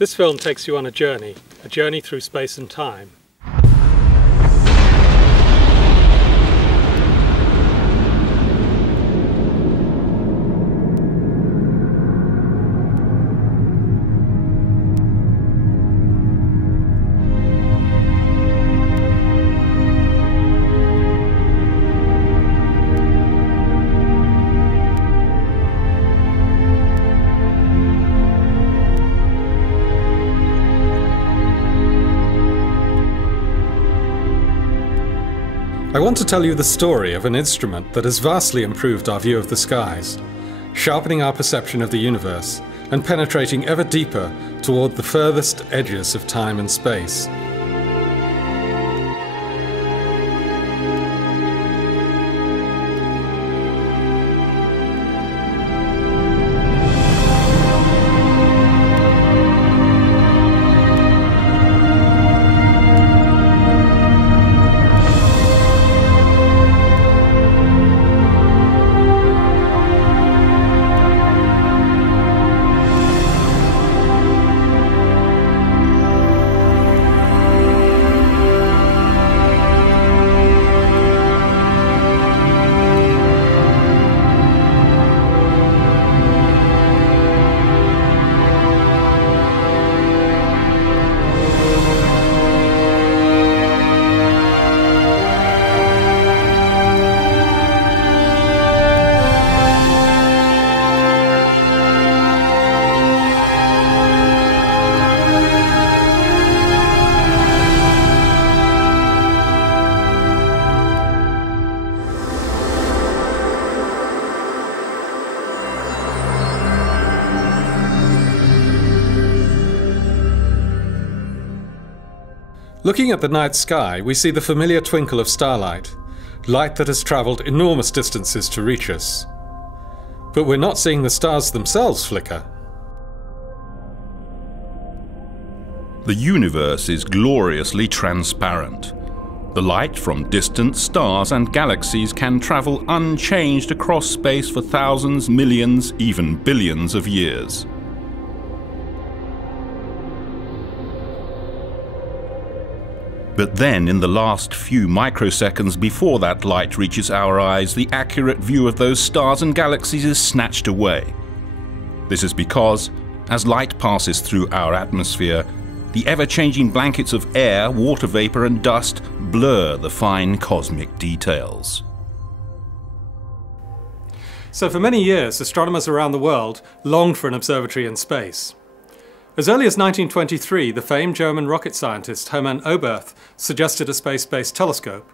This film takes you on a journey through space and time. I want to tell you the story of an instrument that has vastly improved our view of the skies, sharpening our perception of the universe and penetrating ever deeper toward the furthest edges of time and space. Looking at the night sky, we see the familiar twinkle of starlight, light that has travelled enormous distances to reach us. But we're not seeing the stars themselves flicker. The universe is gloriously transparent. The light from distant stars and galaxies can travel unchanged across space for thousands, millions, even billions of years. But then, in the last few microseconds before that light reaches our eyes, the accurate view of those stars and galaxies is snatched away. This is because, as light passes through our atmosphere, the ever-changing blankets of air, water vapor and dust blur the fine cosmic details. So for many years, astronomers around the world longed for an observatory in space. As early as 1923, the famed German rocket scientist Hermann Oberth suggested a space-based telescope.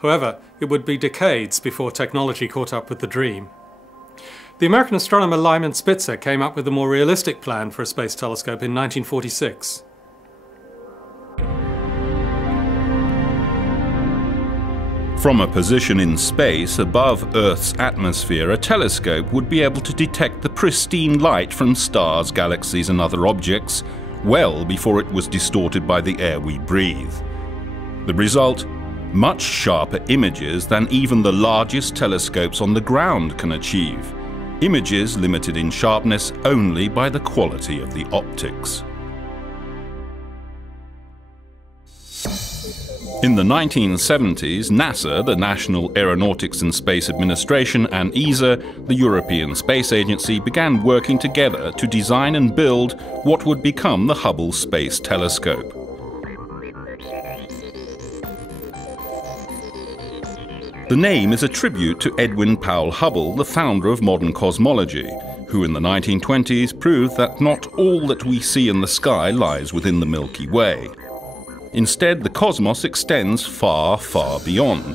However, it would be decades before technology caught up with the dream. The American astronomer Lyman Spitzer came up with a more realistic plan for a space telescope in 1946. From a position in space above Earth's atmosphere, a telescope would be able to detect the pristine light from stars, galaxies and other objects well before it was distorted by the air we breathe. The result? Much sharper images than even the largest telescopes on the ground can achieve. Images limited in sharpness only by the quality of the optics. In the 1970s, NASA, the National Aeronautics and Space Administration, and ESA, the European Space Agency, began working together to design and build what would become the Hubble Space Telescope. The name is a tribute to Edwin Powell Hubble, the founder of modern cosmology, who in the 1920s proved that not all that we see in the sky lies within the Milky Way. Instead, the cosmos extends far, far beyond.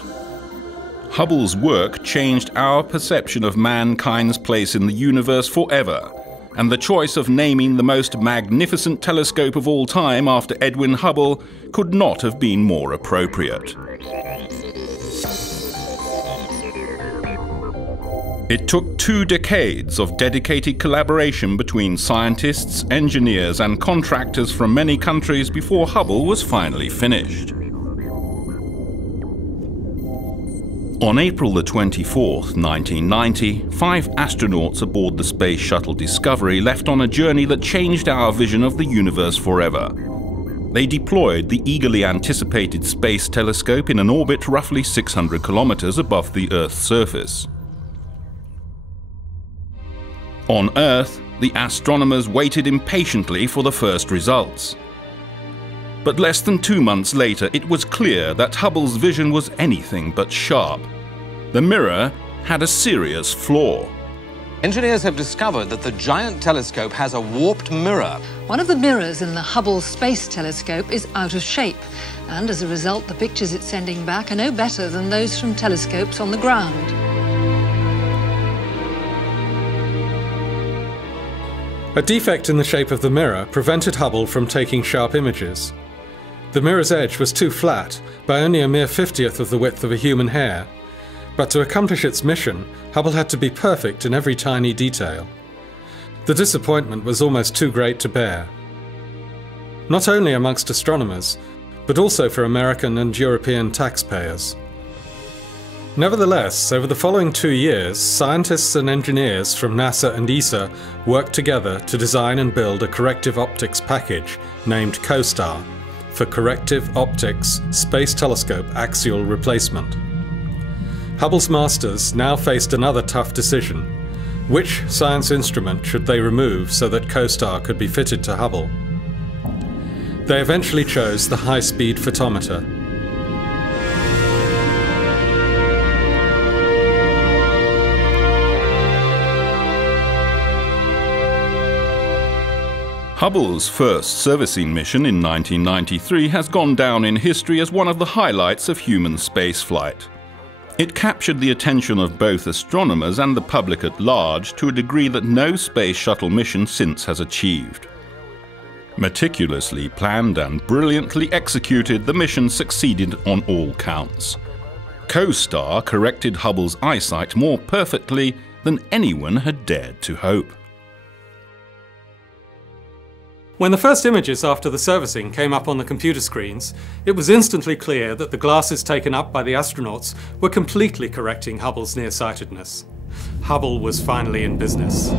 Hubble's work changed our perception of mankind's place in the universe forever, and the choice of naming the most magnificent telescope of all time after Edwin Hubble could not have been more appropriate. It took 2 decades of dedicated collaboration between scientists, engineers and contractors from many countries before Hubble was finally finished. On April the 24th, 1990, 5 astronauts aboard the Space Shuttle Discovery left on a journey that changed our vision of the universe forever. They deployed the eagerly anticipated space telescope in an orbit roughly 600 kilometers above the Earth's surface. On Earth, the astronomers waited impatiently for the first results. But less than 2 months later, it was clear that Hubble's vision was anything but sharp. The mirror had a serious flaw. Engineers have discovered that the giant telescope has a warped mirror. One of the mirrors in the Hubble Space Telescope is out of shape, and as a result, the pictures it's sending back are no better than those from telescopes on the ground. A defect in the shape of the mirror prevented Hubble from taking sharp images. The mirror's edge was too flat, by only a mere 50th of the width of a human hair. But to accomplish its mission, Hubble had to be perfect in every tiny detail. The disappointment was almost too great to bear. Not only amongst astronomers, but also for American and European taxpayers. Nevertheless, over the following 2 years, scientists and engineers from NASA and ESA worked together to design and build a corrective optics package named COSTAR, for Corrective Optics Space Telescope Axial Replacement. Hubble's masters now faced another tough decision. Which science instrument should they remove so that COSTAR could be fitted to Hubble? They eventually chose the high-speed photometer. Hubble's first servicing mission in 1993 has gone down in history as one of the highlights of human spaceflight. It captured the attention of both astronomers and the public at large to a degree that no space shuttle mission since has achieved. Meticulously planned and brilliantly executed, the mission succeeded on all counts. COSTAR corrected Hubble's eyesight more perfectly than anyone had dared to hope. When the first images after the servicing came up on the computer screens, it was instantly clear that the glasses taken up by the astronauts were completely correcting Hubble's nearsightedness. Hubble was finally in business.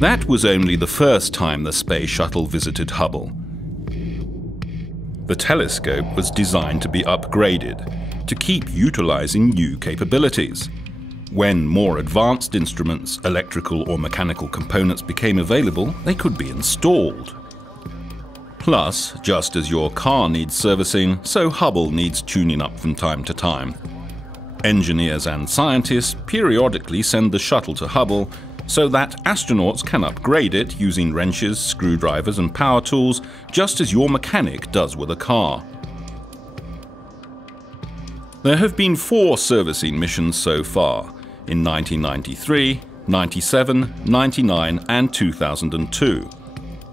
That was only the first time the space shuttle visited Hubble. The telescope was designed to be upgraded, to keep utilizing new capabilities. When more advanced instruments, electrical or mechanical components became available, they could be installed. Plus, just as your car needs servicing, so Hubble needs tuning up from time to time. Engineers and scientists periodically send the shuttle to Hubble so that astronauts can upgrade it using wrenches, screwdrivers and power tools, just as your mechanic does with a car. There have been 4 servicing missions so far, in 1993, 97, 99 and 2002,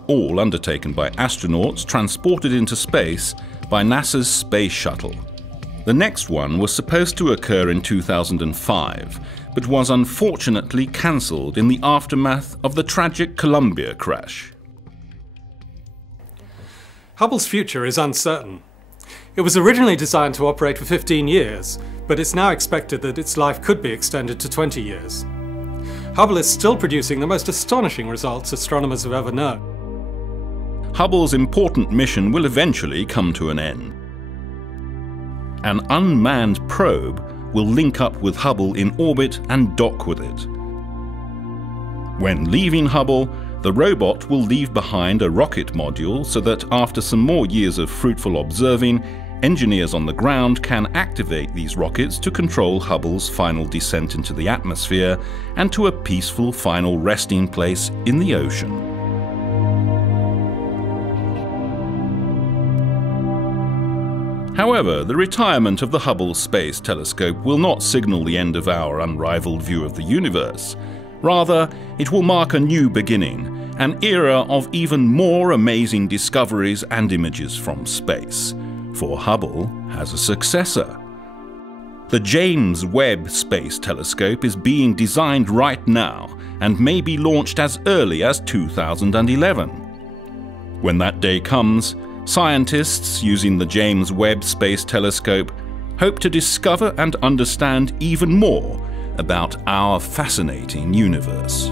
all undertaken by astronauts transported into space by NASA's Space Shuttle. The next one was supposed to occur in 2005, but was unfortunately cancelled in the aftermath of the tragic Columbia crash. Hubble's future is uncertain. It was originally designed to operate for 15 years, but it's now expected that its life could be extended to 20 years. Hubble is still producing the most astonishing results astronomers have ever known. Hubble's important mission will eventually come to an end. An unmanned probe will link up with Hubble in orbit and dock with it. When leaving Hubble, the robot will leave behind a rocket module so that after some more years of fruitful observing, engineers on the ground can activate these rockets to control Hubble's final descent into the atmosphere and to a peaceful final resting place in the ocean. However, the retirement of the Hubble Space Telescope will not signal the end of our unrivaled view of the universe. Rather, it will mark a new beginning, an era of even more amazing discoveries and images from space. for Hubble has a successor. The James Webb Space Telescope is being designed right now and may be launched as early as 2011. When that day comes, scientists using the James Webb Space Telescope hope to discover and understand even more about our fascinating universe.